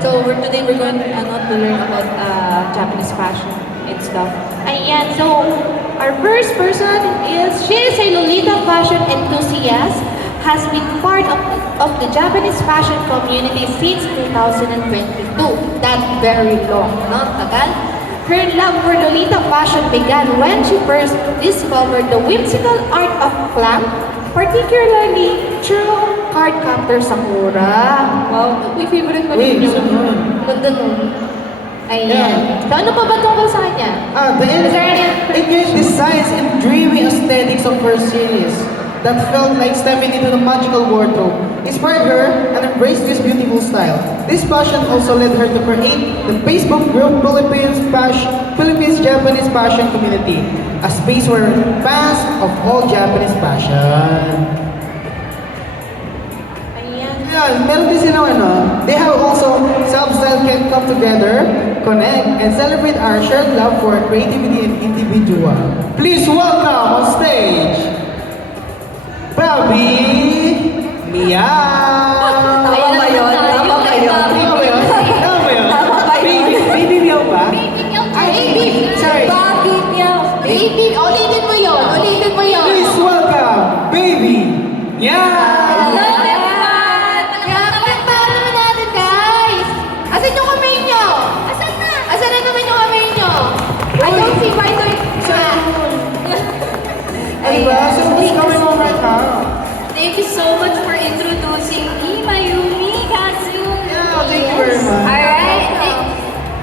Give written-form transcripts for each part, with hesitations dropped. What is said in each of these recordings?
So today we're going not to learn about Japanese fashion and stuff. Ayan, so our first person is, she is a Lolita fashion enthusiast, has been part of the Japanese fashion community since 2022. That very long, not tagal. Her love for Lolita fashion began when she first discovered the whimsical art of clown, particularly through Cardcaptor Sakura. Wow, may favorite ko rin Wait, yun. saan yun? Ganda nun. Ayan. Yeah. So ano pa ba tungkol sa kanya? The Is there any- ingredient designs and dreamy aesthetics of her series that felt like stepping into the magical wardrobe inspired her and embraced this beautiful style. This passion also led her to create the Facebook group Philippines Japanese Fashion Community, a space where fans of all Japanese fashion. Ayan. Yeah, meron din silang they have also self-style can come together, connect, and celebrate our shared love for creativity and individual. Please welcome on stage, Bobby Mia! Tama ba yun? Tama ba yun? Tama ba yun? Tama ba yun? Tama ba yun? Baby Mia ba? Baby! Sorry. Baby meow! Baby! Ulitin mo yun! Ulitin mo yun! Please welcome, Baby Mia! Hello everyone! Palakpakan naman natin guys! Asan yung kamay nyo? Asan na? Asan na naman yung kamay nyo? I don't see why to Ano ba? So what's going on right now? Thank you so much for introducing me, Mayumi Kazu. Yeah, thank you very much. Alright.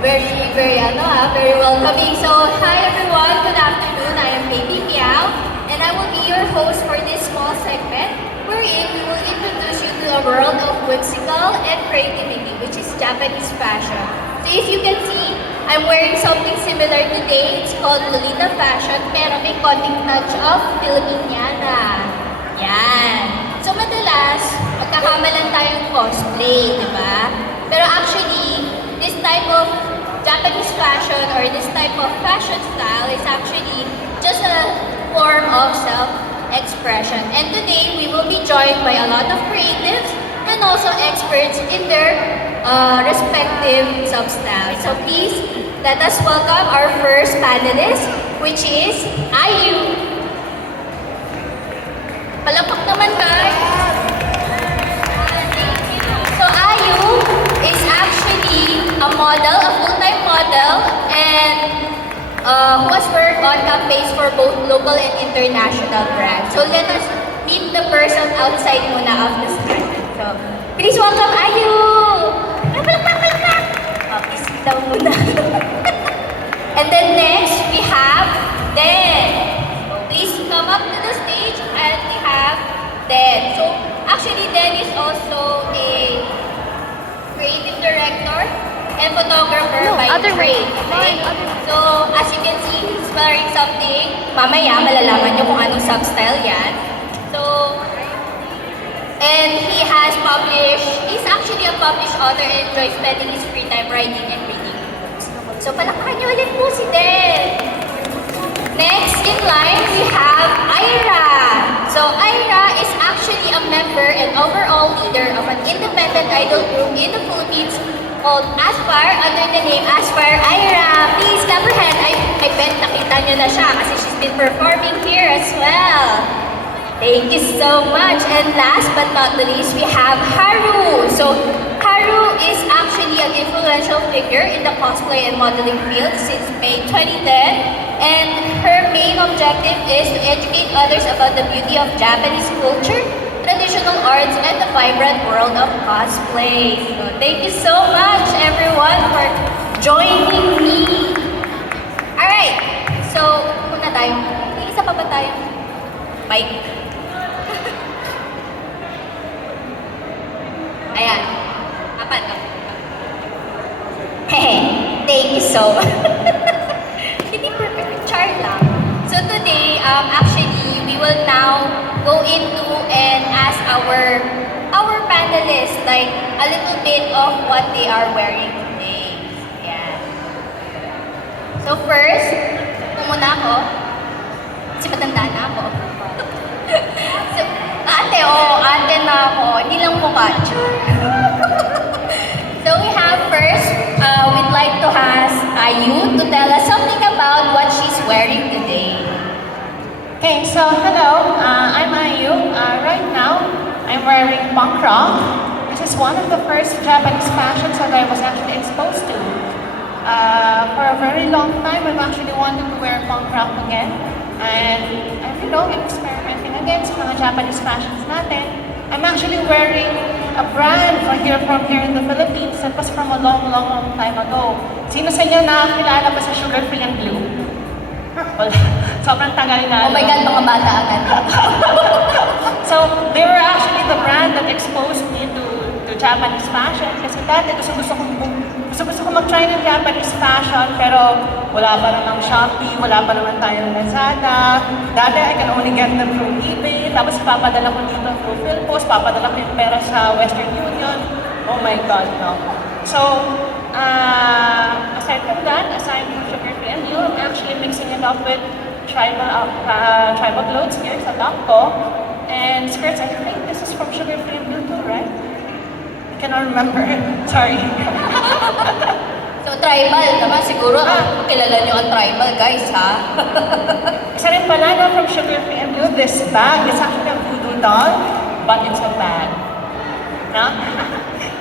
Very welcoming. So, hi everyone. Good afternoon. I am Baby Meow, and I will be your host for this small segment wherein we will introduce you to a world of whimsical and creativity, which is Japanese fashion. So, if you can see, I'm wearing something similar today. It's called Lolita fashion, pero may konting touch of Filipiniana. Yan. So, madalas, magkakamalan tayong cosplay, di ba? Pero actually, this type of Japanese fashion or this type of fashion style is actually just a form of self-expression. And today, we will be joined by a lot of creatives and also experts in their respective sub-styles. So please, let us welcome our first panelist, which is Ayu. Palakpak naman guys! So Ayu is actually a model, a full-time model, and who has worked on campaigns for both local and international brands. So let us meet the person outside muna of the stand. So please welcome Ayu! Palakpak! Please sit down muna. And then next, we have Den. So please come up to the stage and we have Den. So actually Den is also a creative director and photographer by trade. Okay? So as you can see, he's wearing something. Mamaya malalaman nyo kung anong sub-style yan. So, and he has published, he's actually a published author and enjoys spending his free time writing and reading books. So palakpakan niyo ulit po si Den. Next in line, we have Ira. So Ira is actually a member and overall leader of an independent idol group in the Philippines called Aspire under the name Aspire Ira. Please clap her hand. I bet nakita niyo na siya kasi she's been performing here as well. Thank you so much. And last but not the least, we have Haru. So Haru is actually an influential figure in the cosplay and modeling field since May 2010. And her main objective is to educate others about the beauty of Japanese culture, traditional arts, and the vibrant world of cosplay. So thank you so much everyone for joining me. Alright, so muna tayo. May isa pa ba tayo? Mike. Ayan. Apat. Hehe. Thank you so much. Hindi perfect. Char lang. So today, actually, we will now go into and ask our panelists like a little bit of what they are wearing today. Yeah. So first, muna ako. Kasi matanda na ako. So, ate na ako. Hindi lang mukha. So Ayu to tell us something about what she's wearing today. Okay, so hello, I'm Ayu. Right now, I'm wearing punk rock. This is one of the first Japanese fashions that I was actually exposed to. For a very long time, I've actually wanted to wear punk rock again. And I'm, experimenting again sa mga Japanese fashions natin. I'm actually wearing a brand from here in the Philippines that was from a long, long, long time ago. Sino sa inyo nakakilala ba sa Sugar Free and Blue? Wala. Sobrang tagal na. Oh my God, mga bata agad. So, they were actually the brand that exposed me to Japanese fashion. Kasi dati gusto ko mag-try ng Japanese fashion, pero wala pa namang Shopee, wala pa naman tayong Lazada. Dati, I can only get them through eBay, tapos papadala ko dito through Philpost, papadala ko yung pera sa Western Union. Oh my God, no. So, aside from Sugar Free and Blue, I'm actually mixing it up with tribal clothes here sa top ko. And skirts, I think this is from Sugar Free and Blue too, right? I cannot remember. Sorry. So, tribal naman siguro. Kilala nyo ang tribal, guys, ha? Isa rin pala, no, from Sugar Free and Blue, this bag is actually a voodoo doll, but it's a bag. No?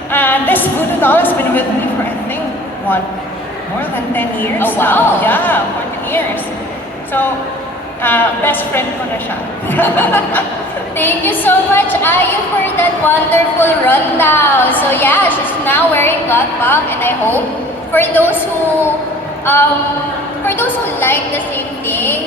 And this voodoo doll has been with me for, I think, more than 10 years Oh, wow. now. Yeah, 14 years. So, best friend ko na siya. Thank you so much, Ayu, for that wonderful rundown. So yeah, she's now wearing black punk, and I hope for those who like the same thing,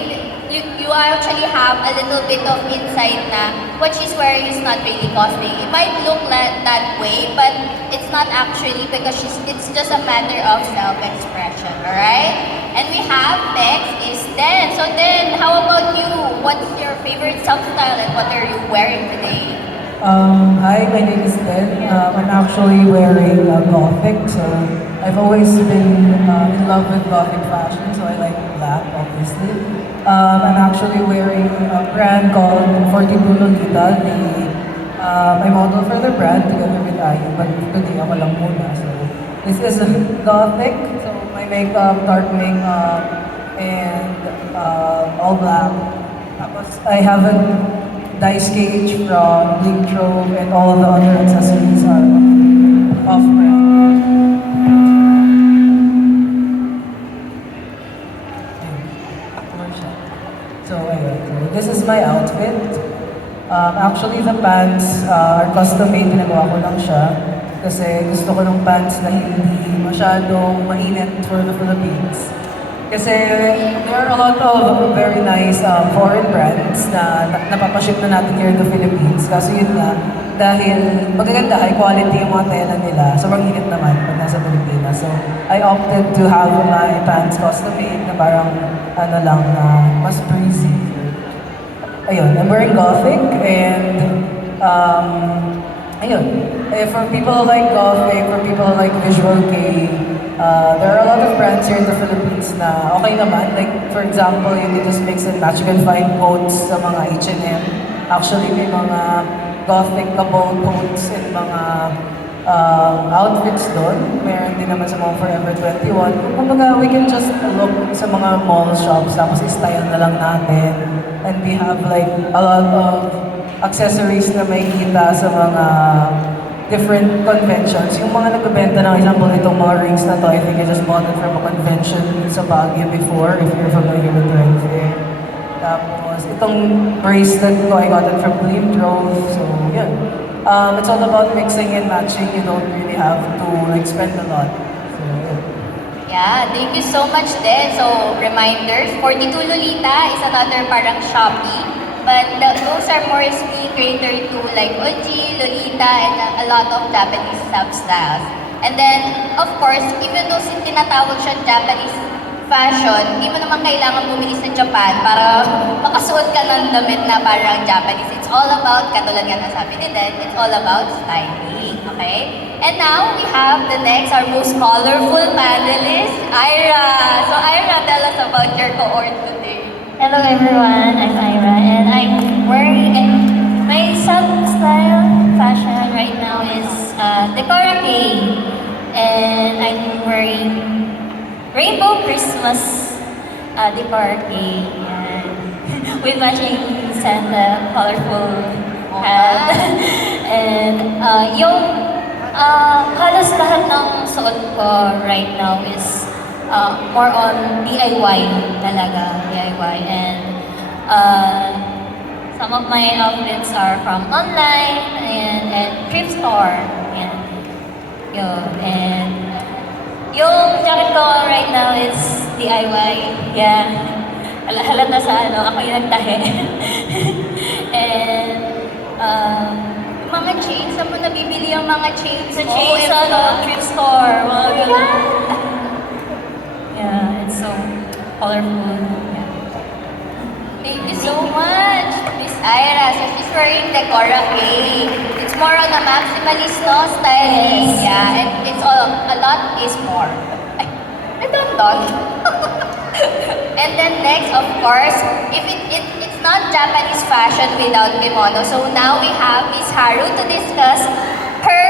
you actually have a little bit of insight na what she's wearing is not really costing. It might look that way, but it's not actually, because it's just a matter of self-expression, alright? And we have next is Den. So Den, how about you? What's your favorite substyle and what are you wearing today? Hi, my name is Den. I'm actually wearing Gothic, so I've always been in love with Gothic fashion, so I like black, obviously. I'm actually wearing a brand called 42 Lolita. I model for the brand together with Ayu, but today ako lang muna. So this is Gothic, so my makeup, dark makeup, and all black. Tapos I have a dice cage from Blink Trove, and all of the other accessories are off-brand. So, ayun. So, this is my outfit. Actually, the pants are custom-made. Ginagawa ko lang siya. Kasi gusto ko ng pants na hindi masyadong mainit for the Philippines. Kasi there are a lot of very nice foreign brands na napapaship na natin here in the Philippines. Kaso yun nga, dahil magaganda, high quality yung mga tela nila, sobrang init naman pag nasa Pilipinas. So, I opted to have my pants custom-made na parang mas breezy. Ayun, I'm wearing Gothic, and ayun. For people who like Gothic, for people who like visual kei, there are a lot of brands here in the Philippines na okay naman. Like, for example, you can just mix and match. You can find coats sa mga H&M. Actually, may mga Gothic couple coats and mga outfits doon. Meron din naman sa mga Forever 21. Kumbaga, we can just look sa mga mall shops, tapos i-style na lang natin. And we have like a lot of accessories na may kita sa mga different conventions. Yung mga nagbebenta ng example itong mga rings na to, I think I just bought it from a convention sa Baguio before, if you're familiar with Ren Fair. Tapos, itong bracelet ko, I got it from Blink Trove. So, yun. It's all about mixing and matching. You don't really have to like spend a lot. So, yun. Yeah, thank you so much din. So, reminders, 42 Lolita is another parang Shopee. But those are mostly catered to like Oji, Lolita, and a lot of Japanese substyles. And then, of course, even though tinatawag siya Japanese fashion, hindi mo naman kailangan bumili sa Japan para makasuot ka ng damit na parang Japanese. It's all about, katulad nga nasabi ni Den, it's all about styling, okay? And now, we have the next, our most colorful panelist, Ira. So Ira, tell us about your cohort today. Hello everyone, I'm Ira, and I'm wearing, my sub-style fashion right now is Decora K, and I'm wearing rainbow Christmas decor cake. Yan. With matching Santa colorful hat. And halos lahat ng suot ko right now is more on DIY talaga. DIY. And some of my outfits are from online and thrift store. Yan. Yun. And yung jacket ko right now is DIY. Yeah. Halata sa ako yung nagtahe. And Mga chains, saan mo nabibili ang mga chains sa mo? chain sa thrift store. Mga ganun. Yeah, it's so colorful. Yeah. Thank you so much, Miss Ira. So she's wearing the Cora cake. It's more on a maximalist no style. Yes. Yeah, and it's all a lot is more. Ay, redundant. And then next, of course, if it's not Japanese fashion without kimono. So now we have Miss Haru to discuss her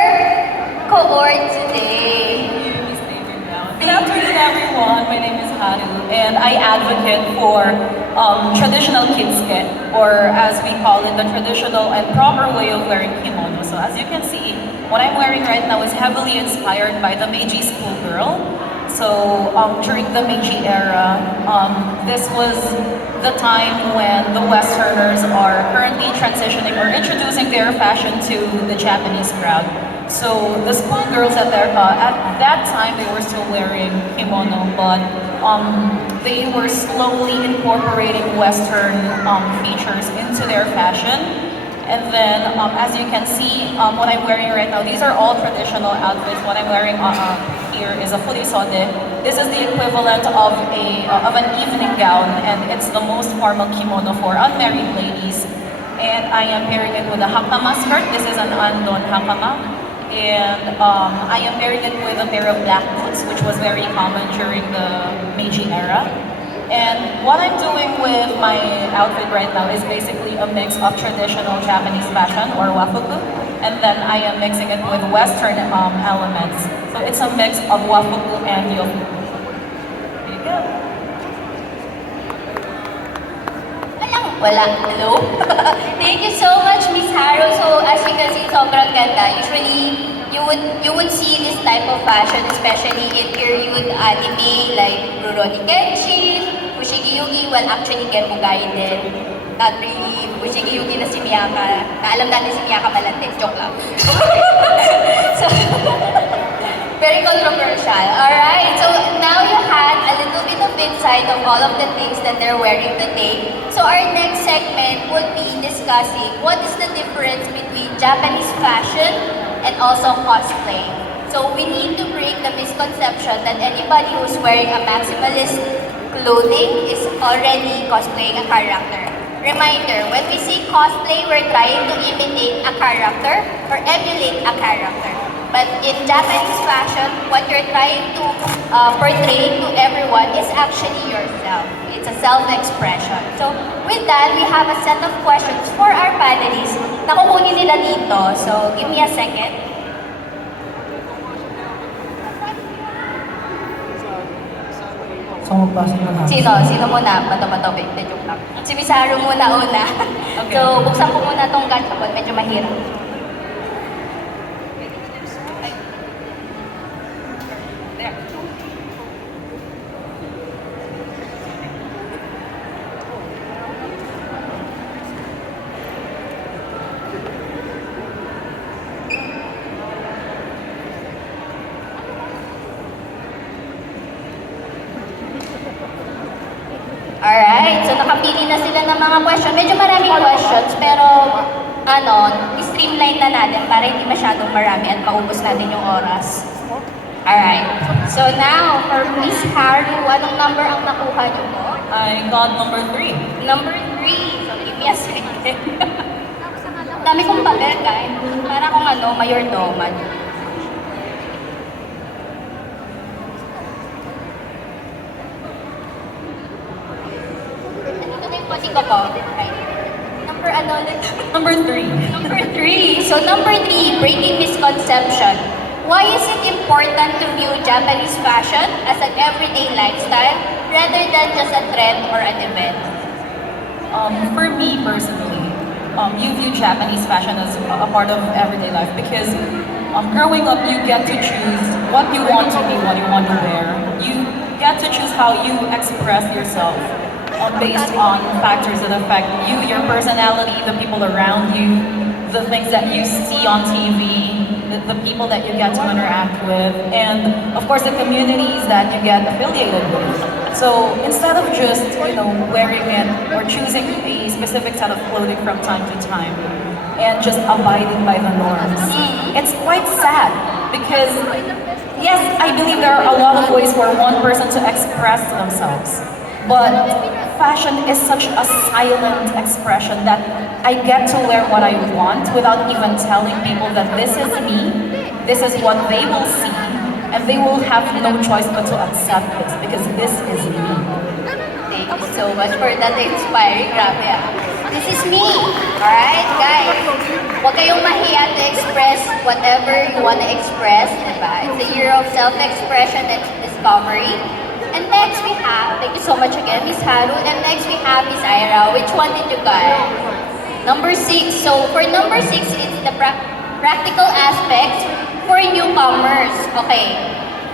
cohort today. Good afternoon, everyone. My name is Haru, and I advocate for traditional kidsuke, or as we call it, the traditional and proper way of wearing kimono. So as you can see, what I'm wearing right now is heavily inspired by the Meiji schoolgirl. So during the Meiji era, this was the time when the Westerners are currently transitioning or introducing their fashion to the Japanese crowd. So the schoolgirls at that time, they were still wearing kimono, but they were slowly incorporating Western features into their fashion. And then, as you can see, what I'm wearing right now, these are all traditional outfits. What I'm wearing here is a furisode. This is the equivalent of an evening gown, and it's the most formal kimono for unmarried ladies. And I am pairing it with a hakama skirt. This is an andon hakama. And I am pairing it with a pair of black boots, which was very common during the Meiji era. And what I'm doing with my outfit right now is basically a mix of traditional Japanese fashion, or wafuku, and then I am mixing it with Western elements. So it's a mix of wafuku and yofuku. There you go. Wala. Hello? Thank you so much, Miss Haru. So as you can see, sobrang ganda. Usually, you would see this type of fashion, especially in period anime like Rurouni Kenshin, Fushigi Yugi. Well, actually, Genmugai din. Not really. Fushigi Yugi na si Miyaka. Alam natin si Miyaka malandi. Joke lang. So, very controversial. Alright, so now you had a little bit of insight of all of the things that they're wearing today. So our next segment would be discussing what is the difference between Japanese fashion and also cosplay. So we need to break the misconception that anybody who's wearing a maximalist clothing is already cosplaying a character. Reminder, when we say cosplay, we're trying to imitate a character or emulate a character. But in Japanese fashion, what you're trying to portray to everyone is actually yourself. It's a self-expression. So with that, we have a set of questions for our panelists na kukunin nila dito. So give me a second. So magpasok na natin. Sino muna? Bato-bato, wait, joke lang. Si Miss Haru muna una. Okay. So buksan ko muna tong gantapon, medyo mahirap. Alright, so nakapili na sila ng mga question. Medyo maraming questions, pero streamline na natin para hindi masyadong marami at maubos natin yung oras. Alright, so now, for Miss Haru, anong number ang nakuha niyo po? I got number 3. Number 3. So, give me a second. Dami kong papel, guys. Para kung mayordoman. Ito na yung pati ko po. Number ulit? Number 3. Number 3. So number 3, breaking misconception. Why is it important to view Japanese fashion as an everyday lifestyle rather than just a trend or an event? For me personally, you view Japanese fashion as a part of everyday life because growing up, you get to choose what you want to be, what you want to wear. You get to choose how you express yourself based on factors that affect you, your personality, the people around you, the things that you see on TV, the people that you get to interact with, and of course the communities that you get affiliated with. So instead of just, wearing it or choosing a specific set of clothing from time to time and just abiding by the norms, it's quite sad because yes, I believe there are a lot of ways for one person to express themselves, but fashion is such a silent expression that I get to wear what I want without even telling people that this is me, this is what they will see, and they will have no choice but to accept this because this is me. Thank you so much for that inspiring, grabe ah. This is me, alright guys? Huwag kayong mahiya to express whatever you want to express, diba? It's a year of self-expression and discovery. And next we have, thank you so much again, Miss Haru. And next we have Miss Ira. Which one did you guys? Number 6. So for number 6, it's the practical aspects for newcomers. Okay.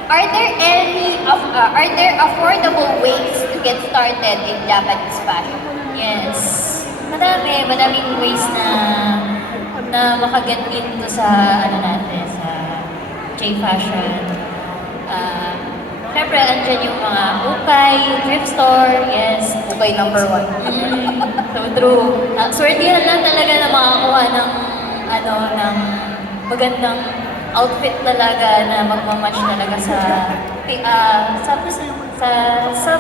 Are there affordable ways to get started in Japanese fashion? Yes. Madaming ways na makaget into sa sa J-Fashion. Siyempre, andyan yung mga ukay, thrift store, yes. Okay, number 1. So true. Swertihan lang talaga na makakuha ng magandang outfit talaga na magmamatch talaga sa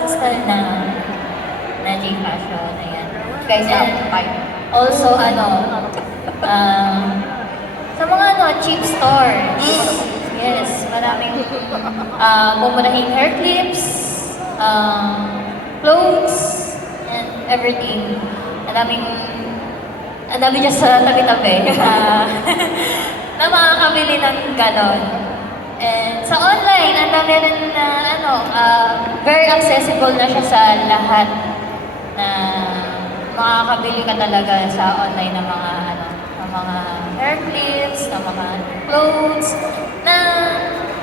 style na J-Fashion. Ayan. Guys, And also, sa mga cheap stores. Yes, maraming mumurahing hair clips, clothes, and everything. Ang dami dyan sa tabi-tabi na makakabili ng ganon. And sa online, ang dami rin na very accessible na siya sa lahat na makakabili ka talaga sa online ng mga hair clips, ng mga clothes, na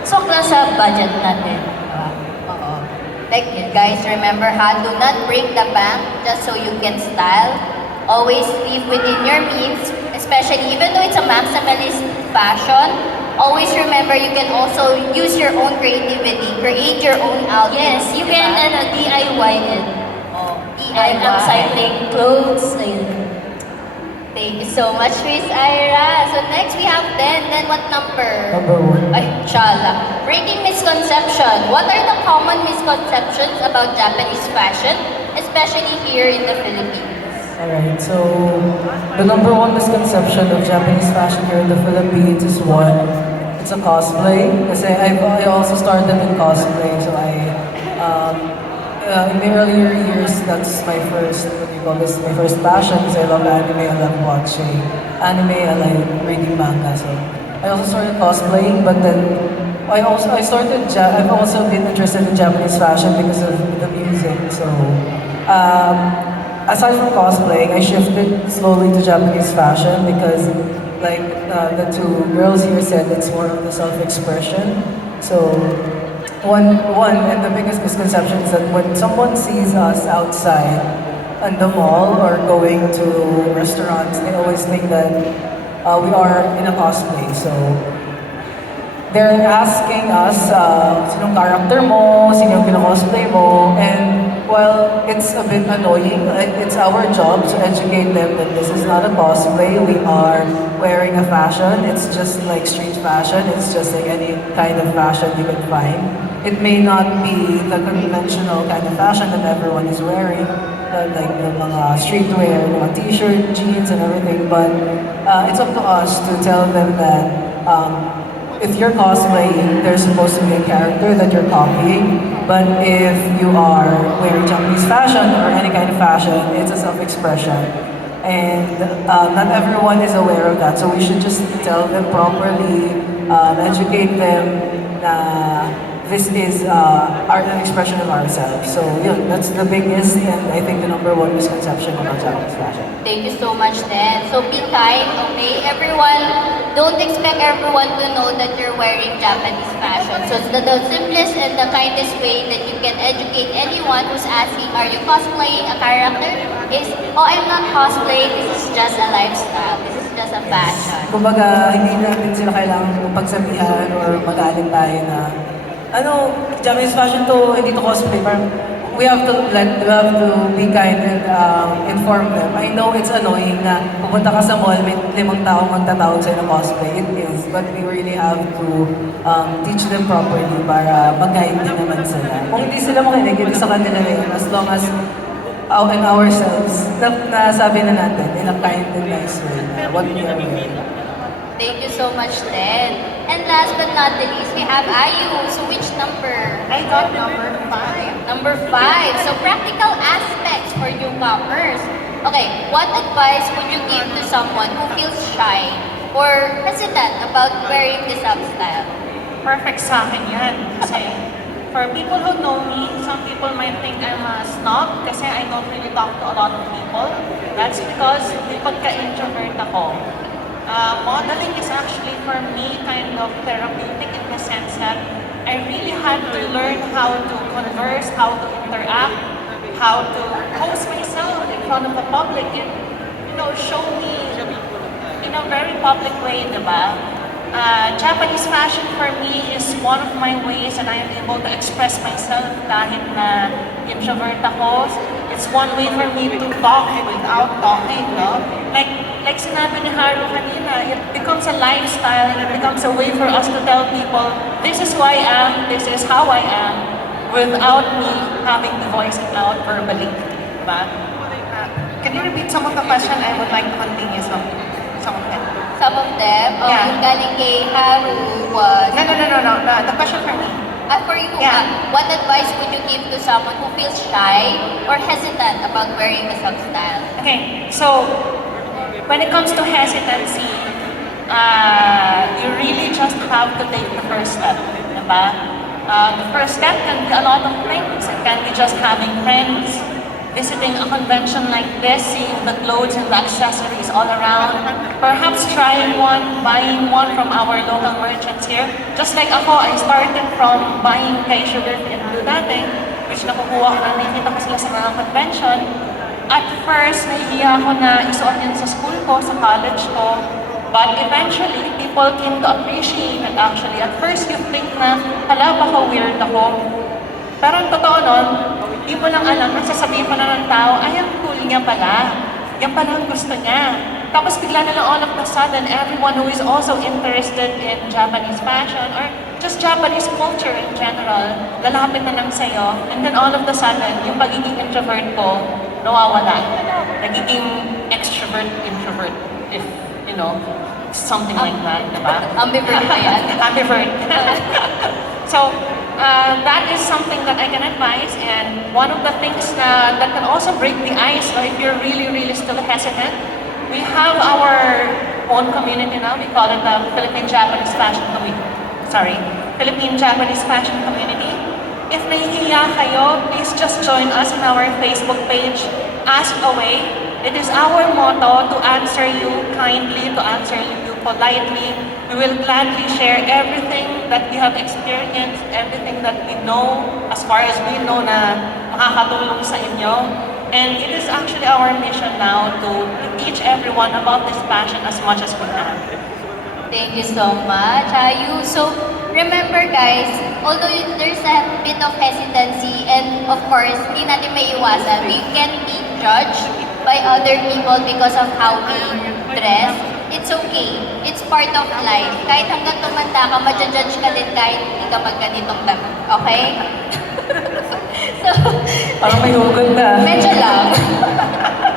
sok lang sa budget natin. Oo. Like, guys, remember do not break the bank just so you can style. Always live within your means, especially even though it's a maximalist fashion, always remember you can also use your own creativity, create your own outfit. Yes, you can DIY it. Oh, I'm DIY. upcycling clothes. Ayun. Thank you so much, Miss Ira. So next we have 10. Then what number? Number 1. Ay, inshallah. Breaking misconception. What are the common misconceptions about Japanese fashion, especially here in the Philippines? Alright, so the number 1 misconception of Japanese fashion here in the Philippines is it's a cosplay. Kasi I also started in cosplay, so in the earlier years, that's my first, my first passion because I love anime, I love watching anime, I like reading manga. So I also started cosplaying, but then I've also been interested in Japanese fashion because of the music. So aside from cosplaying, I shifted slowly to Japanese fashion because like the two girls here said, it's more of the self-expression. So one and the biggest misconception is that when someone sees us outside in the mall or going to restaurants, they always think that we are in a cosplay. So they're asking us, sinong character mo, sino yung kino-cosplay mo, and while it's a bit annoying, it's our job to educate them that this is not a cosplay, we are wearing a fashion, it's just like street fashion, it's just like any kind of fashion you can find. It may not be the conventional kind of fashion that everyone is wearing, like the mga streetwear, mga t-shirt, jeans, and everything, but it's up to us to tell them that if you're cosplaying, there's supposed to be a character that you're copying, but if you are wearing Japanese fashion or any kind of fashion, it's a self-expression. And not everyone is aware of that, so we should just tell them properly educate them na this is an expression of ourselves. So yun, that's the biggest and I think the number one misconception about Japanese fashion. Thank you so much, then. So be kind, okay? Everyone, don't expect everyone to know that you're wearing Japanese fashion. So the simplest and the kindest way that you can educate anyone who's asking, are you cosplaying a character? Is, oh, I'm not cosplaying, this is just a lifestyle. This is just a fashion. Kumbaga, hindi natin sila kailangan pagsabihan or magaling tayo na ano, Japanese fashion to, hindi to cosplay. Parang, we have to be kind and inform them. I know it's annoying na pupunta ka sa mall, may 5 tao magtatawag sa'yo ng cosplay. It is, but we really have to teach them properly para mag-guide din naman sila. Kung hindi sila makinig, hindi sa kanila rin. As long as in ourselves, nasabi na natin in a kind and nice way na what we are wearing. Thank you so much, Ted. And last but not the least, we have Ayu. So which number? I got number 5. Number 5. So practical aspects for newcomers. Okay, what advice would you give to someone who feels shy or hesitant about wearing the sub-style? Perfect sa akin yan. Kasi for people who know me, some people might think I'm a snob kasi I don't really talk to a lot of people. That's because pagka-introvert ako. Modeling is actually for me kind of therapeutic in the sense that I really had to learn how to converse, how to interact, how to pose myself in front of the public and, show me in a very public way, diba? Japanese fashion for me is one of my ways that I am able to express myself kahit na introvert ako. It's one way for me to talk without talking, no? Like sinabi ni Haru kanina, it becomes a lifestyle and it becomes a way for us to tell people, this is who I am, this is how I am, without me having to voice it out verbally. Diba? Can you repeat some of the question? I would like to continue some of them. Some of them, Yeah. yung galing kay Haru was... No. The question for me. For you, Yeah. what advice would you give to someone who feels shy or hesitant about wearing the sub-style? Okay, so when it comes to hesitancy, you really just have to take the first step, diba? The first step can be a lot of things. It can be just having friends, visiting a convention like this, seeing the clothes and the accessories all around, perhaps trying one, buying one from our local merchants here. Just like ako, I started from buying kay Sugar and Blue dati, which nakukuha ko na nakikita ko sila sa mga convention. At first, nahihiya ako na isuot yun sa school ko, sa college ko. But eventually, people came to appreciate it actually. At first, you think na, hala, baka weird ako. Pero ang totoo nun, di mo lang alam, nasasabihin mo na ng tao, ay, ang cool niya pala. Yan pala ang gusto niya. Tapos bigla na lang all of a sudden, everyone who is also interested in Japanese fashion or just Japanese culture in general, lalapit na lang sa'yo. And then all of a sudden, yung pagiging introvert ko, nawawala. Nagiging extrovert-introvert, if, something like that, diba? Ambivert ba yan? Ambivert. So, that is something that I can advise, and one of the things that can also break the ice, if you're really, really still hesitant, we have our own community now. We call it the Philippine-Japanese Fashion Community. If nahihiya kayo, please just join us on our Facebook page, Ask Away. It is our motto to answer you kindly, to answer you politely. We will gladly share everything that we have experienced, everything that we know, as far as we know na makakatulong sa inyo. And it is actually our mission now to teach everyone about this passion as much as we can. Thank you so much, Ayu. So, remember guys, although there's a bit of hesitancy and of course, hindi natin may iwasan, we can be judged by other people because of how we dress. It's okay. It's part of life. Kahit hanggang tumanda ka, ma-judge ka din kahit hindi ka magganitong damit. Okay? So, Parang may hugod na. medyo lang.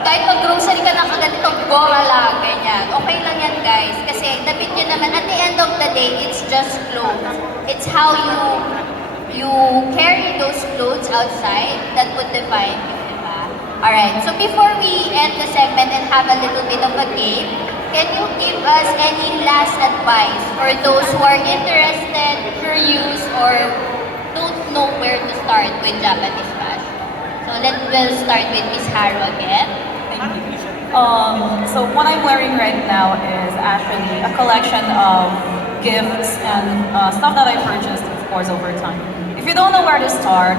Kahit mag-grocery ka na kaganitong gora lang, ganyan. Okay lang yan, guys. Kasi damit nyo naman, at the end of the day, it's just clothes. It's how you carry those clothes outside that would define you, diba? Alright, so before we end the segment and have a little bit of a game, can you give us any last advice for those who are interested, curious, or don't know where to start with Japanese fashion? So we'll start with Miss Haru again. Thank you. So what I'm wearing right now is actually a collection of gifts and stuff that I purchased, of course, over time. If you don't know where to start,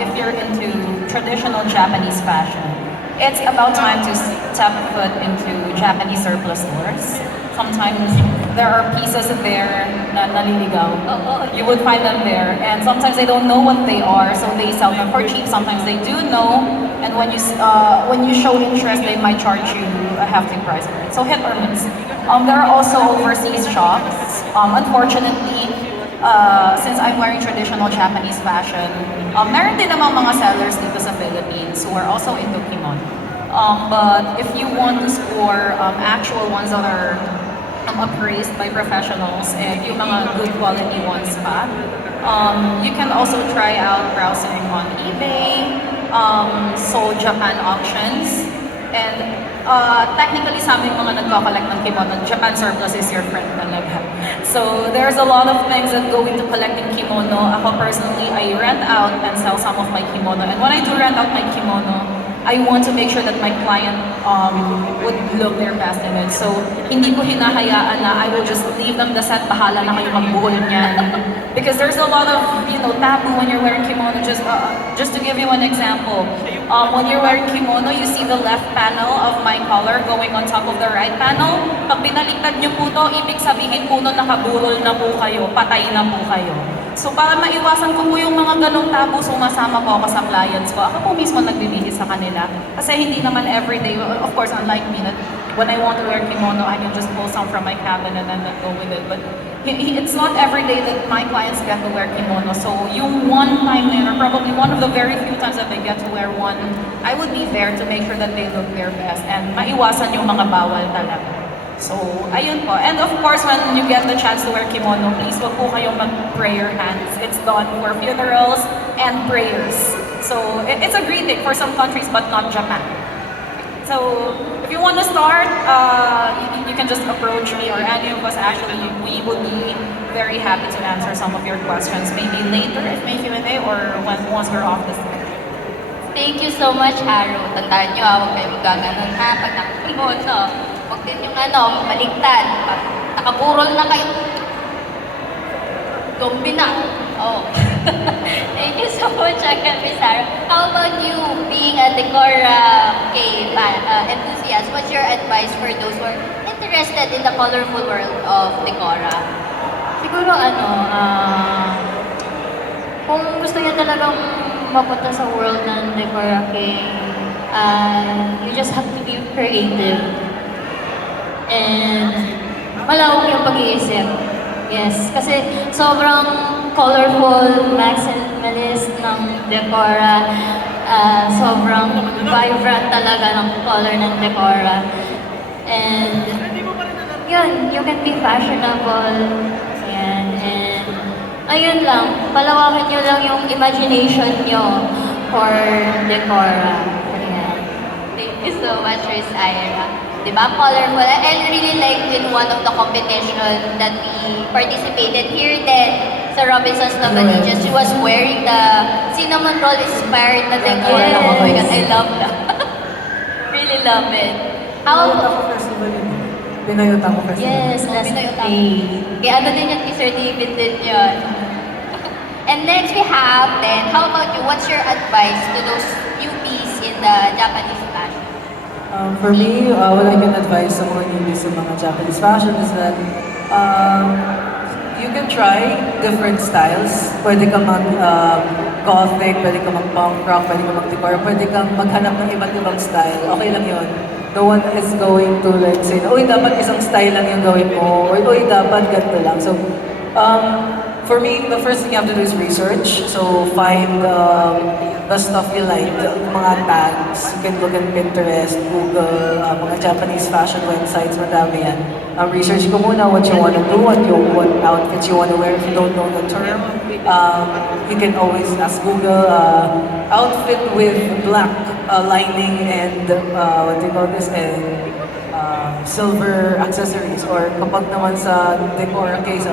if you're into traditional Japanese fashion, it's about time to step foot into Japanese surplus stores. Sometimes there are pieces there na naliligaw. You would find them there, and sometimes they don't know what they are, so they sell them for cheap. Sometimes they do know, and when you show interest, they might charge you a hefty price for it. So hit or miss. There are also overseas shops. Unfortunately, since I'm wearing traditional Japanese fashion, meron din namang mga sellers dito sa Philippines who are also into kimono. But if you want to score actual ones that are appraised by professionals and yung mga good quality ones pa, you can also try out browsing on eBay, Seoul Japan auctions, and technically sa aming mga nagko-collect ng kimono, Japan surplus is your friend talaga. So there's a lot of things that go into collecting kimono. Ako personally, I rent out and sell some of my kimono, and when I do rent out my kimono, I want to make sure that my client would look their best in it. So, hindi ko hinahayaan na I will just leave them the set, bahala na kayo magbuhol niyan. Because there's a lot of, taboo when you're wearing kimono. Just to give you an example, when you're wearing kimono, you see the left panel of my collar going on top of the right panel. Pag binaliktad niyo po to, ibig sabihin po nun nakaburol na po kayo, patay na po kayo. So para maiwasan ko po yung mga ganong tabu, sumasama po ako sa clients ko. Ako po mismo nagbibihis sa kanila. Kasi hindi naman everyday, of course, unlike me, that when I want to wear kimono, I can just pull some from my cabinet and then go with it. But it's not every day that my clients get to wear kimono. So yung one time or probably one of the very few times that they get to wear one, I would be there to make sure that they look their best and maiwasan yung mga bawal talaga. So, ayun po. And of course, when you get the chance to wear kimono, please wag po kayong mag-prayer hands. It's done for funerals and prayers. So, it's a great thing for some countries, but not Japan. So, if you want to start, you can just approach me or any of us. Actually, we would be very happy to answer some of your questions. Maybe later if may Q&A or once we're off the stage. Thank you so much, Haru. Tandaan nyo, huwag kayo magaganon ha, pag nakakimono. Huwag din yung baliktad. Pag nakaburol na kayo, zombie na. Oh. Thank you so much again, Miss Haru. How about you, being a Decora enthusiast? What's your advice for those who are interested in the colorful world of Decora? Siguro kung gusto niya talagang mapunta sa world ng Decora King, you just have to be creative. And malawak yung pag-iisip. Yes, kasi sobrang colorful, maximalist ng Decora. Sobrang vibrant talaga ng color ng Decora. And yun, you can be fashionable. And ayun lang, palawakin nyo lang yung imagination nyo for Decora. Ayan. Thank you so much, Miss Ira. Diba? Colorful. I really liked in one of the competition that we participated here then sa Robinson's Lavanillas. She was wearing the cinnamon roll inspired na Decora. Yes. Oh my God, I love that. Really love it. How? Pinayot ako festival. Yes, last Pinayot ako. day. Kaya ano din yun, kay Sir David din yun. And next we have then, how about you? What's your advice to those newbies in the Japanese fashion? For me, what I can advise sa mga newbies sa mga Japanese fashion is that you can try different styles. Pwede ka mag-gothic, pwede ka mag-punk rock, pwede ka mag-decor, pwede kang maghanap ng iba't ibang style. Okay lang yun. No one is going to like say, uy, dapat isang style lang yung gawin mo, or uy, dapat ganito lang. So, for me, the first thing you have to do is research. So, find the stuff you like, mga tags. You can look at Pinterest, Google, mga Japanese fashion websites, madami yan. Research ko muna what you want to do, what outfits you want to wear. If you don't know the term, you can always ask Google, outfit with black lining and what do you call this, and silver accessories, or kapag naman sa decor case,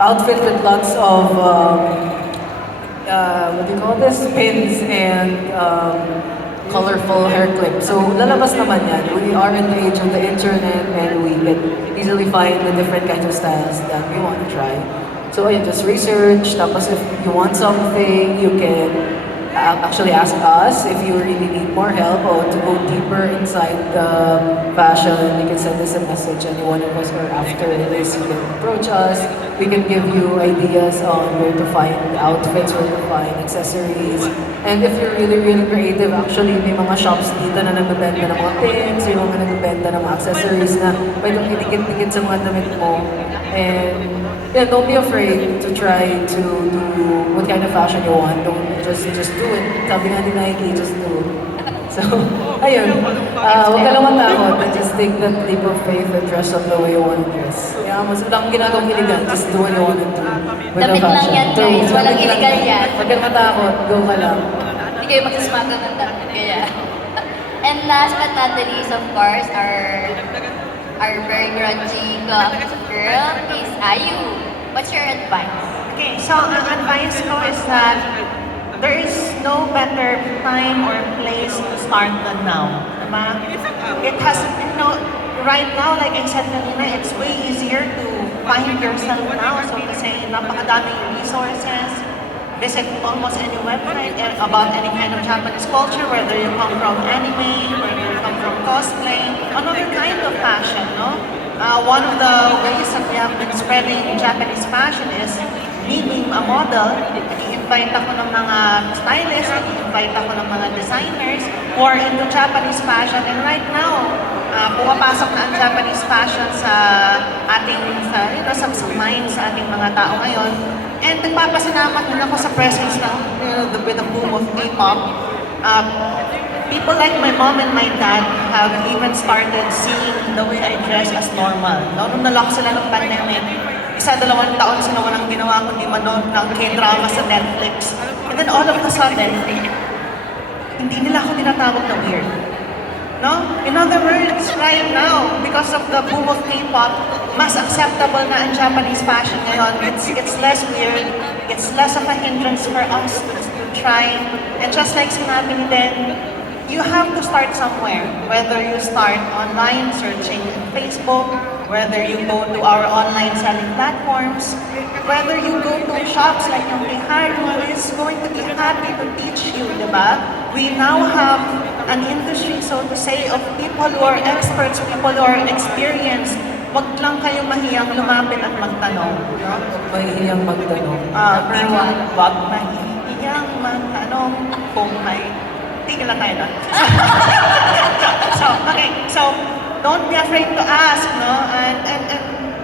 outfit with lots of what do you call this? Pins and colorful hair clips. So lalabas naman yan. We are in the age of the internet and we can easily find the different kinds of styles that we want to try. So ayun, just research. Tapos if you want something, you can actually ask us if you really need more help or to go deeper inside the fashion. You can send us a message, any one of us, or after this, you can approach us. We can give you ideas on where to find outfits, where to find accessories. And if you're really, really creative, actually, may mga shops dito na nagbebenta ng mga pins, may mga nagbebenta ng mga accessories na pwedeng idikit-dikit sa mga damit mo. And yeah, don't be afraid to try to do what kind of fashion you want. Don't just do it. Sabi nga ni Nike, just do it. So, ayun. Huwag ka lang matakot and just take that leap of faith and dress up the way you want to dress. Yeah, mas wala akong ginagawang iligan. Just do what you want to do. With the Damit lang fashion. yan, guys. Walang iligal yan. Huwag ka matakot. Go ka lang. Hindi kayo magsasmaga ng damit, kaya. And last but not the least, of course, our very grungy girl is Ayu. What's your advice? Okay, so ang advice ko is that there is no better time or place to start than now. Diba? It has, right now, like I said kanina, it's way easier to find yourself now. So kasi napakadaming resources. Visit almost any website about any kind of Japanese culture, whether you come from anime, whether you come from cosplay, another kind of fashion, no? One of the ways that we have been spreading Japanese fashion is me being a model. I-invite ako ng mga stylists, i-invite ako ng mga designers who are into Japanese fashion. And right now, pumapasok na ang Japanese fashion sa ating, sa minds sa ating mga tao ngayon. And nagpapasalamat din ako sa presence ng, with the boom of K-pop. People like my mom and my dad have even started seeing the way I dress as normal. No? Nung nalock sila ng pandemic, 1-2 taon sila walang ginawa kundi manood ng K-drama sa Netflix. And then all of a sudden, hindi nila ako tinatawag na weird. No? In other words, right now, because of the boom of K-pop, mas acceptable na ang Japanese fashion ngayon. It's less weird, it's less of a hindrance for us to try. And just like sinabi ni Den, you have to start somewhere. Whether you start online searching Facebook, whether you go to our online selling platforms, whether you go to shops like yung Bihar, who is going to be happy to teach you, diba? We now have an industry, so to say, of people who are experts, people who are experienced. Wag lang kayo mahiyang lumapit at magtanong. No? Mahihiyang magtanong. Wag mahiyang magtanong kung may tigil lang tayo doon. So, don't be afraid to ask, no? And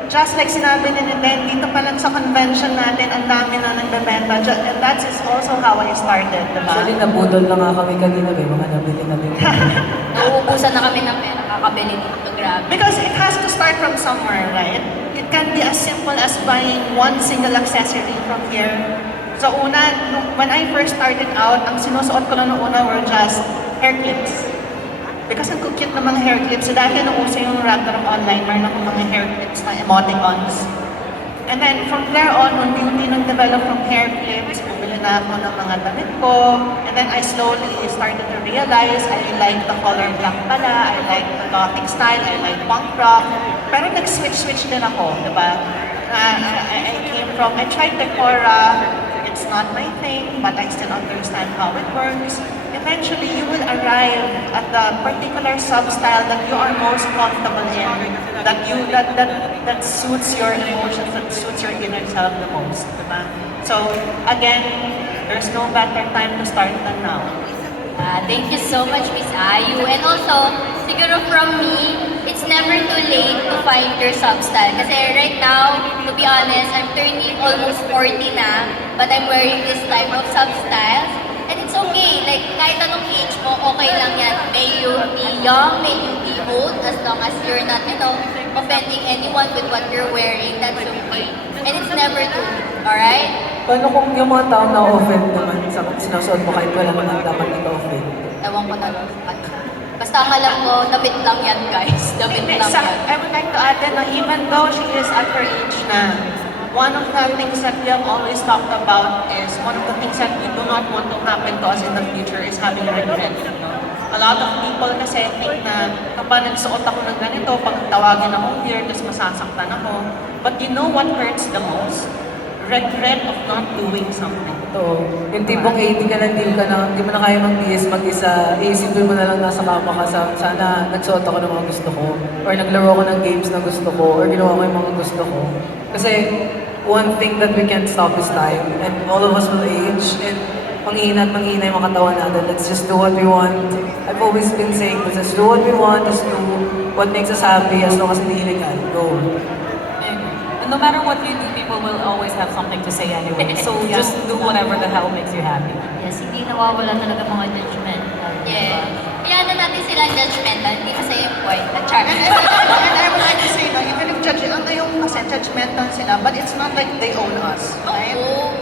just like sinabi ni Niden, dito pa lang sa convention natin, ang dami na nagbebenta. And that is also how I started, diba? Actually, nabudol na nga kami kanina, may mga nabili na din. Nauubusan na kami ng pera, kakabili dito, grabe. Because it has to start from somewhere, right? It can be as simple as buying one single accessory from here. So when I first started out, ang sinusuot ko lang noong una were just hair clips. Because ang cute ng mga hair clips. So dahil nung uso yung Ragnarok online, meron akong mga hair clips na emoticons. And then from there on, when beauty nag-develop from hair clips, bumili na ako ng mga damit ko. And then I slowly started to realize I like the color black pala, I like the gothic style, I like punk rock. Pero nag-switch din ako, diba? I tried Decora. It's not my thing, but I still understand how it works. Eventually, you will arrive at the particular sub-style that you are most comfortable in, that suits your emotions, that suits your inner self the most. Diba? So, again, there's no better time to start than now. Thank you so much, Miss Ayu. And also, siguro from me, it's never too late to find your sub-style. Kasi right now, to be honest, I'm turning almost 40 na, but I'm wearing this type of sub-styles. And it's okay, like kahit anong age mo, okay lang yan. May you be young, may you be old, as long as you're not, offending anyone with what you're wearing, that's okay. And it's never too late, alright? Paano kung yung mga tao na-offend naman sa sinusuot mo kahit wala naman dapat ika-offend? Ewan ko na lang. Basta ang alam ko, damit lang yan, guys. Damit lang So, yan. I would like to add that even though she is at her age na, one of the things that we have always talked about is one of the things that we do not want to happen to us in the future is having regret. A lot of people kasi think na kapag nagsuot ako ng ganito, pag tawagin akong weird, tapos masasaktan ako. But you know what hurts the most? Regret of not doing something. Ito, yung tipong 80 ka na, hindi mo na kaya mag-PS mag-isa, iisipin mo na lang nasa kama ka, sana nagsuot ako ng mga gusto ko, or naglaro ako ng games na gusto ko, or ginawa ko yung mga gusto ko. Kasi, one thing that we can't stop is time, and all of us will age, and manghihina yung mga katawan natin. Let's just do what we want. I've always been saying, let's just do what we want, just do what makes us happy, as long as hindi illegal. Go. And no matter what you do, people will always have something to say anyway. So just do whatever the hell makes you happy. Yes, hindi nawawala talaga mga judgment. Yeah. Kaya na natin silang judgmental, hindi masaya yung point. Char. And I would like to say, no, even if yung kasi judgmental sila, but it's not like they own us, right? Oo.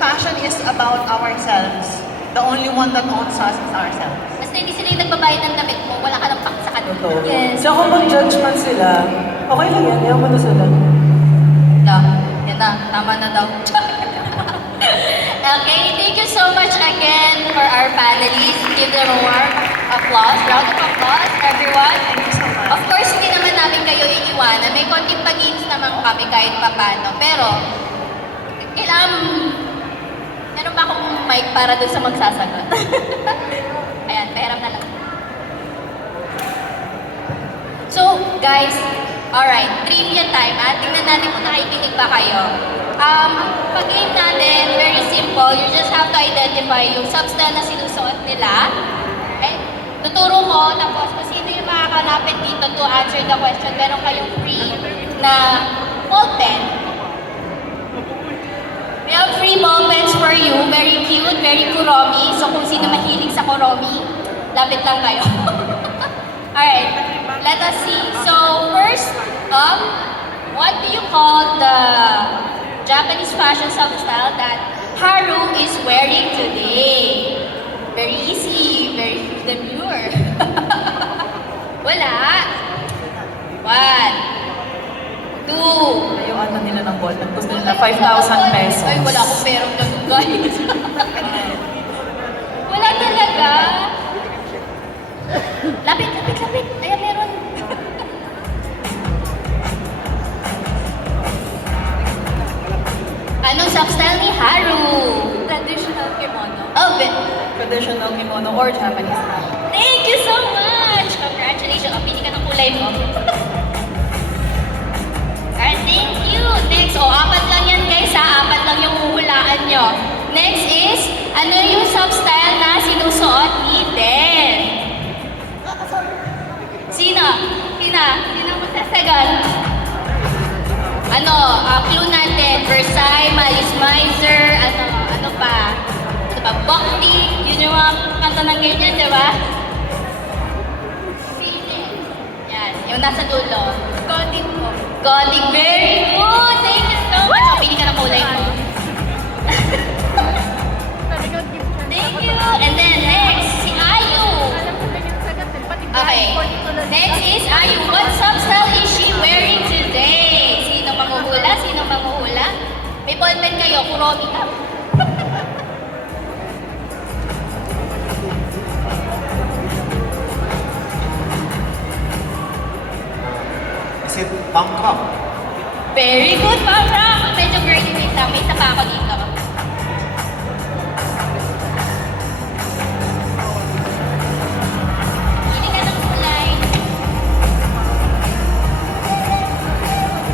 Fashion is about ourselves. The only one that owns us is ourselves. Basta hindi sila yung nagbabayad ng damit mo, wala ka lang pak sa kanila. Totoo. Yes. So kung mag-judge man sila, okay lang yan, ayaw mo na sila. Yan na, tama na daw. Okay, thank you so much again for our panelists. Give them a warm applause, round of applause, everyone. Thank you so much. Of course, hindi naman namin kayo iiwanan. May konting pag-games naman kami kahit papano. Pero, kailangan, meron ba akong mic para doon sa magsasagot? Ayan, pahiram na lang. So, guys, alright, trivia time. Tingnan natin kung nakikinig ba kayo. Pag-game natin, very simple. You just have to identify yung substance na sinusuot nila. Right? Tuturo ko, tapos kung sino yung makakalapit dito to answer the question, meron kayong free na ball pen. We have free ball pens for you. Very cute, very kuromi. So kung sino mahilig sa kuromi, lapit lang kayo. Alright, let us see. So first up, what do you call the Japanese fashion substyle that Haru is wearing today? Very easy, very demure. Wala. 1, 2. Ayaw ata nila ng ball. Gusto nila 5,000 pesos. Ay, wala akong perong ganun, guys. Wala talaga. Lapit. Ayan, meron. Anong substyle ni Haru? Traditional kimono. Oh, Traditional kimono or Japanese fashion. thank you so much! Congratulations. Oh, pili ka ng kulay mo. Alright, thank you. Next, apat lang yan guys ha. Apat lang yung huhulaan nyo. Next is, ano yung substyle na sinusuot ni Den? Sino? Sino mo sasagot? Clue natin. Versailles, Malice Miser, ano pa? Bhakti. Yun yung mga kanta ng ganyan, di ba? Yan, yung nasa dulo. Gothic, very good! Thank you so much! So, pili ka ng kulay mo. Thank you! And then next, si Ayu. Okay. Next is Ayu. What substyle is she wearing today? Sino manghuhula? May ballpen kayo, kuromi ka. Is it punk rock? Very good, Pamra! Medyo girly face lang. May isa pa ako dito. Pili ka ng kulay.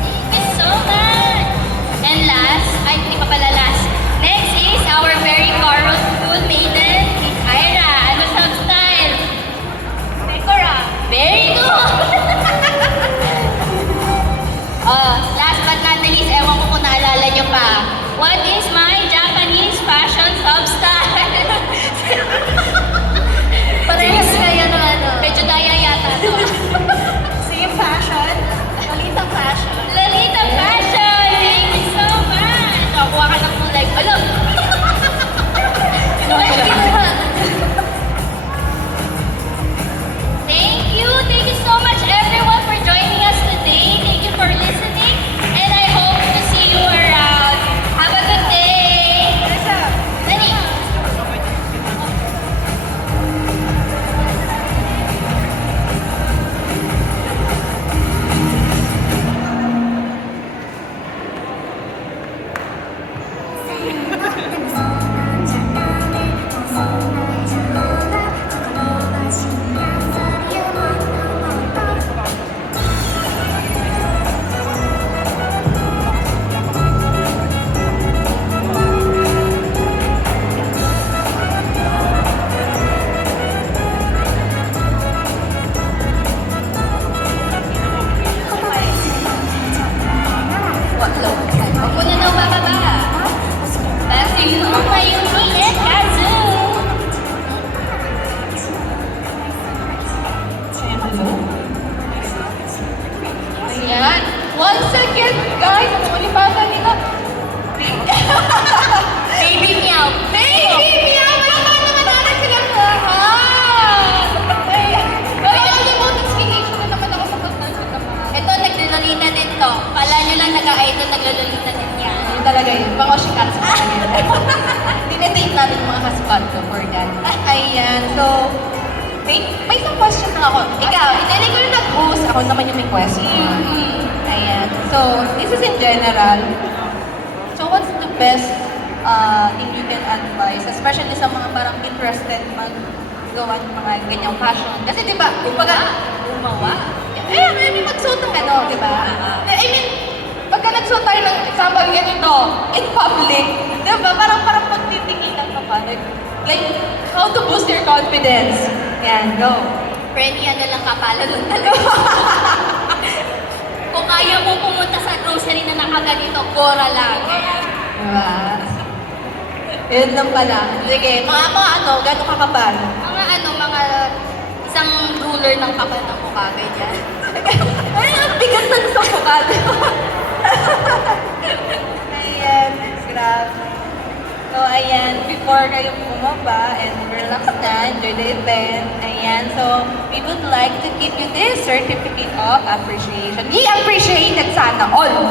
Thank you so much! And last, hindi pa pala last. Next is our very colorful maiden, Miss Ira. Ano substyle? Decora. Very good! Last but not the least, ewan ko kung naalala nyo pa. What is Mayumi and Kazu. Ayan. Once again, guys, ang ulipatan nila. Baby Meow. Baby Meow! Malakpan naman natin silang lahat! Ayan. Nakakalimutan, speaking na naman ako sa pagtansin ng mga. Ito, naglulolita din to. Kala nyo lang nag-idol, naglulolita din yan. Yun talaga yun. Mga oshikats mo talaga yun. Tinetake natin mga husband ko for that. Ayan. So, may isang question lang ako. Ikaw, hindi ko na nag-host. Ako naman yung may question. Ayan. So, this is in general. So, what's the best thing you can advise? Especially sa mga parang interested maggawa ng mga ganyang fashion. Kasi di ba, kumbaga, gumawa. I mean, magsuot ng ano, di ba? I mean, pagka nagsuot tayo ng example ganito, in public, di ba? Parang pagtitikitan ka pa. Like, how to boost your confidence. Yan, go. Frenny, ano lang kapala doon talaga. Kung kaya mo pumunta sa grocery na nakaganito, Gora lang. Diba? Yun lang pala. Sige, mga ano, gano'ng kakapal? Mga isang ruler ng kapal ng mukha, ganyan. Ay, ang bigat ng isang mukha. Ayan, grabe. So, ayan, before kayo bumaba and relax na, enjoy the event, ayan, so, we would like to give you this certificate of appreciation. Be appreciated sana all!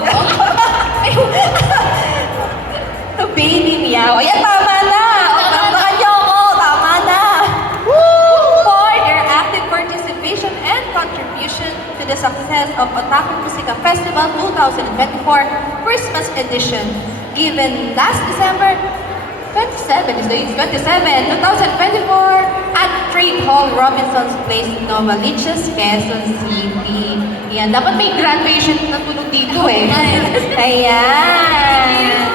To Baby Meow. Ayan, tama na! Tama niyo ako! Tama na! For their active participation and contribution to the success of Otaku Musika Festival 2024 Christmas Edition, given last December 27, is the 27, 2024 at Trade Hall Robinson's Place, Novaliches, Quezon City. Yan, dapat may graduation na tulog dito eh. Ayan.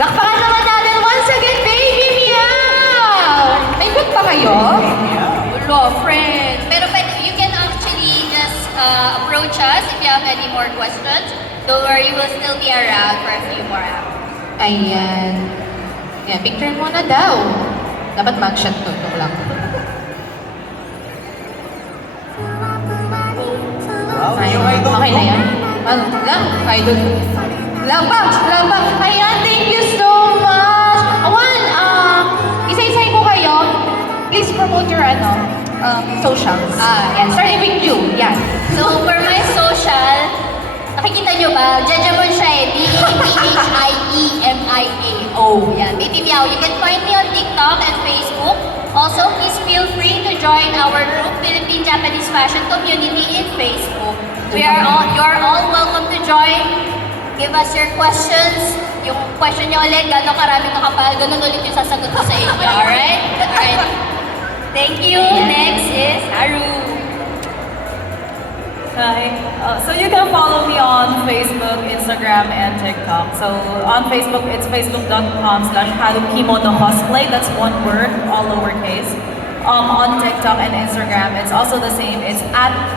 Lakpakan naman natin once again, Baby Meow! May good pa kayo? Hello, friends. Pero you can actually just approach us if you have any more questions. Don't worry, we'll still be around for a few more hours. Ayan. Ayan, picture muna daw. Dapat mag-shot to. Ito lang. Yung idol Okay na yan. Ano? Lang? Idol. Lang pa! Lang pa! Ayan, thank you so much! Isa-isay ko kayo. Please promote your socials. Yan. Starting with you. Yan. So, for my social, nakikita nyo ba? Jejemon siya eh. B-E-H-I-E-M-I-A-O. Yan. Baby Meow. You can find me on TikTok and Facebook. Also, please feel free to join our group, Philippine Japanese Fashion Community in Facebook. You are all welcome to join. Give us your questions. Yung question nyo ulit, gano'ng karami kakapal, gano'n ulit yung sasagot ko sa inyo. Alright? Alright. Thank you. Next is Haru. Hi. So you can follow me on Facebook, Instagram, and TikTok. So on Facebook, it's facebook.com/harukimono-cosplay. That's one word, all lowercase. On TikTok and Instagram, it's also the same. It's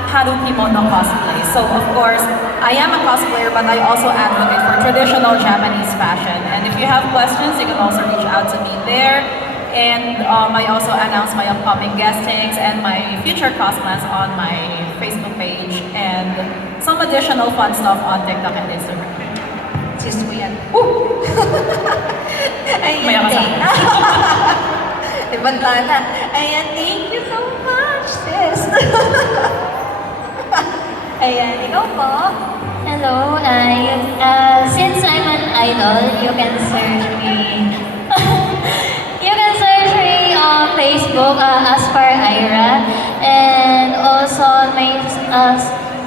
@harukimono-cosplay. So of course, I am a cosplayer, but I also advocate for traditional Japanese fashion. And if you have questions, you can also reach out to me there. And I also announce my upcoming guestings and my future cosplays on my Facebook page and some additional fun stuff on TikTok and Instagram. Sis ko yan. Woo! Ayan, Maya ka sa akin. Ibanta na. Ayan, thank you so much, sis. Ayan, ikaw po. Hello, since I'm an idol, you can search me. You can search me on Facebook as for Ira, and also on my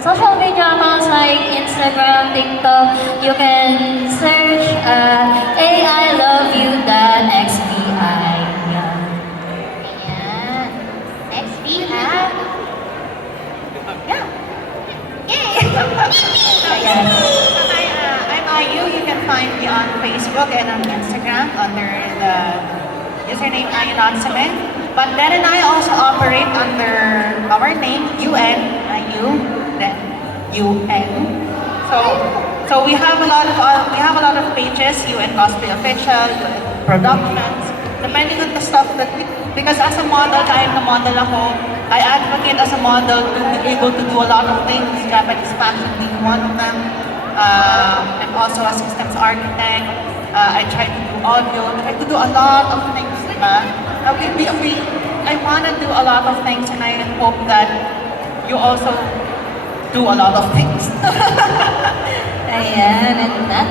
social media accounts like Instagram, TikTok. You can search AILoveYou.xbi. Yan. XB, ha? Yeah. Yay! Ayan. Hi, I'm Ayu. You can find me on Facebook and on Instagram under the username Ayunatsame. But then and I also operate under our name, UN, Ayu, then UN. So we have a lot of pages, UN Cosplay Official, UN productions, depending on the stuff that we do. Because as a model, kahit na model ako, I advocate as a model to be able to do a lot of things, Japanese fashion being one of them. I'm also a systems architect. I try to do audio, try to do a lot of things, diba? I want to do a lot of things and I hope that you also do a lot of things. Ayan, and that,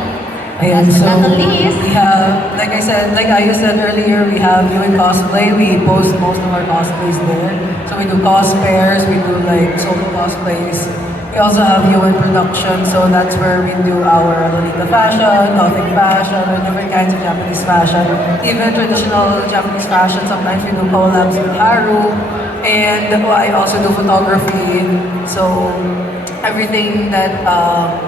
Ayan, last so but not the least, we have, like I said earlier, we have you in cosplay. We post most of our cosplays there. So we do cosplayers, we do like solo cosplays. We also have you in production, so that's where we do our Lolita fashion, Gothic fashion, or different kinds of Japanese fashion. Even traditional Japanese fashion, sometimes we do collabs with Haru. And I also do photography. So everything that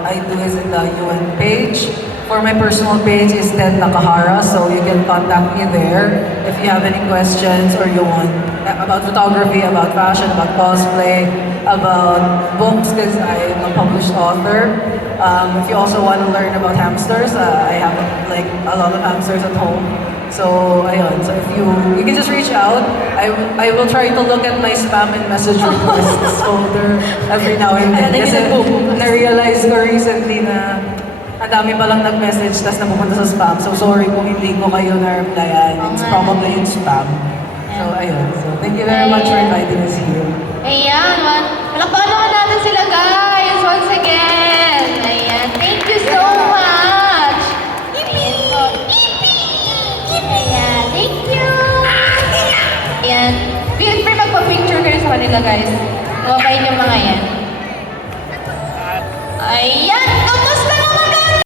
I do is in the UN page. For my personal page is Ted Nakahara, so you can contact me there if you have any questions or you want about photography, about fashion, about cosplay, about books, because I am a published author. If you also want to learn about hamsters, I have like a lot of hamsters at home. So, ayun. So if you can just reach out. I will try to look at my spam and message requests folder every now and then. Kasi na-realize ko recently na ang dami palang nag-message tas napupunta sa spam. So sorry kung hindi ko kayo na-replyan. It's probably in spam. So ayun. So thank you very much for inviting us here. Ayan, palakpakan naman natin sila guys, once again. Ayan, thank you so much. ayan po. Ayan, thank you. Ayan, feel free magpa-picture kayo sa kanila guys. Okay yung mga yan. Ayan!